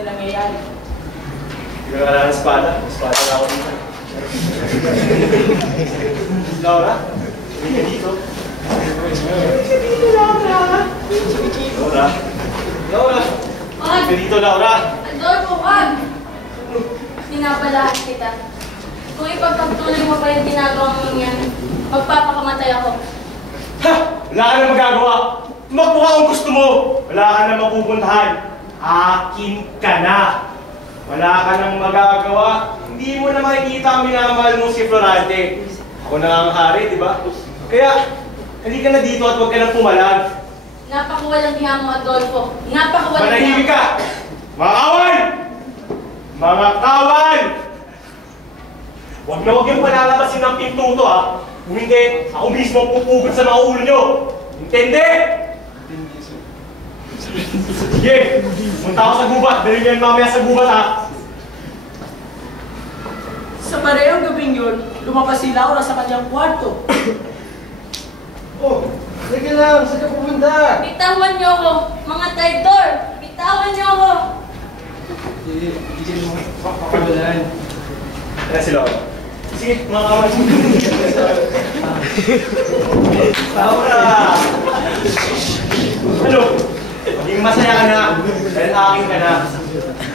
na nangyayari. Hindi ka kailangan ng espada. Espada na ako dito. Laura? Hindi ka dito. Laura? Laura? Hindi ka dito, Laura? Adolfo, wag! Pinapalahat kita. Kung ipagpagtuloy mo pa yung ginagawa mo yan, magpapakamatay ako. Ha! Wala ka na magagawa! Tumakbo ka kung gusto mo! Wala ka na mapupuntahan! Akin ka na! Wala ka nang magagawa! Hindi mo na makikita ang minamahal mo si Florante. Ako na ang hari, di ba? Kaya, hindi ka na dito at huwag ka na pumalag. Napakawalang hiya mo, Adolfo. Napakawalang hiya. Manahimik ka! Mga kawan! Mga kawan! Huwag na huwag yung palalabasin ng pinto to, ha? Kung hindi, ako mismo ang pupugot sa mga ulo nyo! Intende? Sige! Punta ako sa gubat. Dali niyan mamaya sa gubat, ha? Sa parehong gabing yun, lumabas si Laura sa kanyang kwarto. Oh, sige lang. Saan ka pupunta? Bitawan niyo ako, mga traidor! Bitawan niyo ako! Hindi mo makakawalan. Kaya si Laura. Sige, mga kawan. Laura! Ano? Maging masaya ka na. Dahil akin ka na.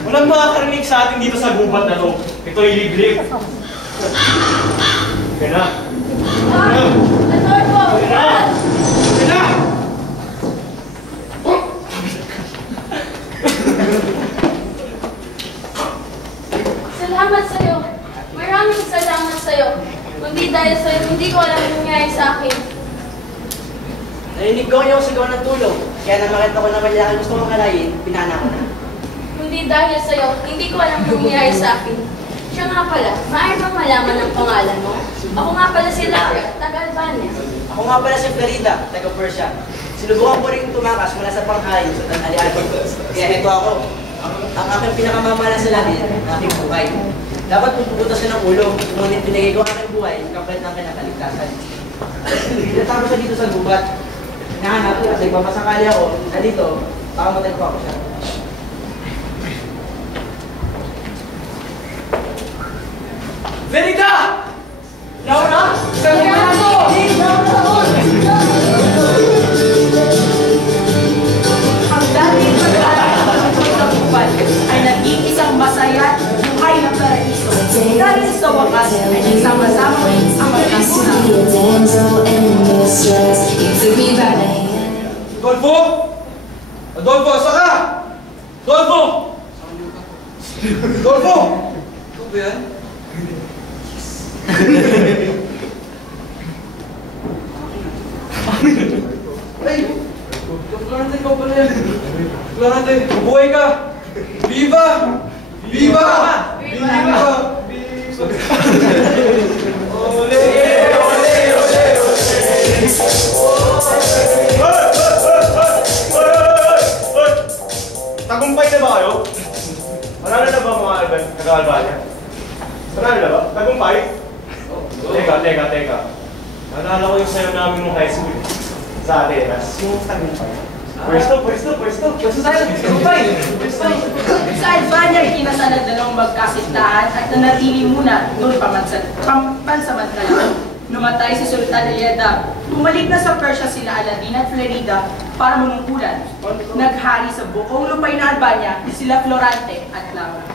Walang makakarinig sa atin dito sa gubat na to. Ito'y liblib. Kaya na. Ah! Adolfo! Kaya na! Kaya na! Salamat sa'yo. Maraming salamat sa'yo. Kundi dahil sa'yo, hindi ko alam ang nangyayari sa akin. Narinig ko yung sigaw ng tulong. Kaya nang makita ko na may lalaki gusto kong kalayin, pinana ko na. Kundi dahil sa'yo, hindi ko alam ang nangyayari sa akin. Siya nga pala, maaari bang malaman ang pangalan mo? Ako nga pala si Laura, taga-Albania. Ako nga pala si Florida, taga Persia. Sinubukan ko rin tumakas mula sa panghain sa tanghalian. Kaya ito ako. Ang aking pinakamamala sa langit, ang aking buhay. Dapat pupugutasin ng ulo, ngunit pinigay ko ang aking buhay, kapalit ng kinakaligtasan. Natapos siya dito sa gubat. Nahanap at nagpapasakali ako na dito, pakamatay ko ako siya. Verita! Laura? Saan mo na ito? Ang dating pagkakataon ng buwan ay naging isang masaya buhay ng paraiso. Dahil sa wakas ay nagsama-sama ang magkasuna. Adolfo! Adolfo, asa ka? Adolfo! Adolfo! Ito ba yan? Ay! Clarante, ikaw pala yan. Clarante, mabuhay ka! Viva! Viva! Viva! Viva! Ole! Ole! Ole! Tagumpay na ba kayo? Marami na ba mga taga-Albania? Marami na ba? Tagumpay? Teka. Naalala ko yung sayo namin nung high school. Sa Atenas. Yung tagumpay. Pwesto tayo. Tagumpay! Sa Albania ay kinasanad na ng magkasintahan at nanatili muna doon pansamantala. Numatay si Sultan Eliada. Bumalik na sa Persia sina Aladin at Florida para manungkulan. Naghari sa buong lupay na Albania sila Florante at Laura.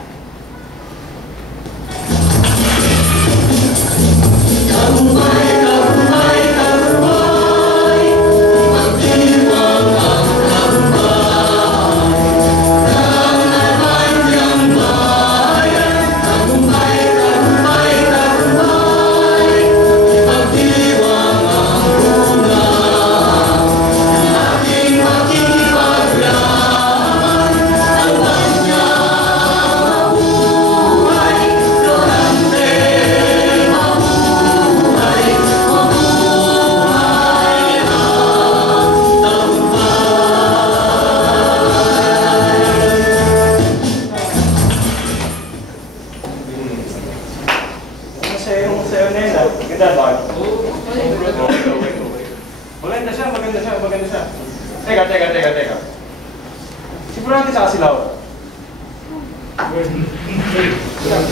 Ito.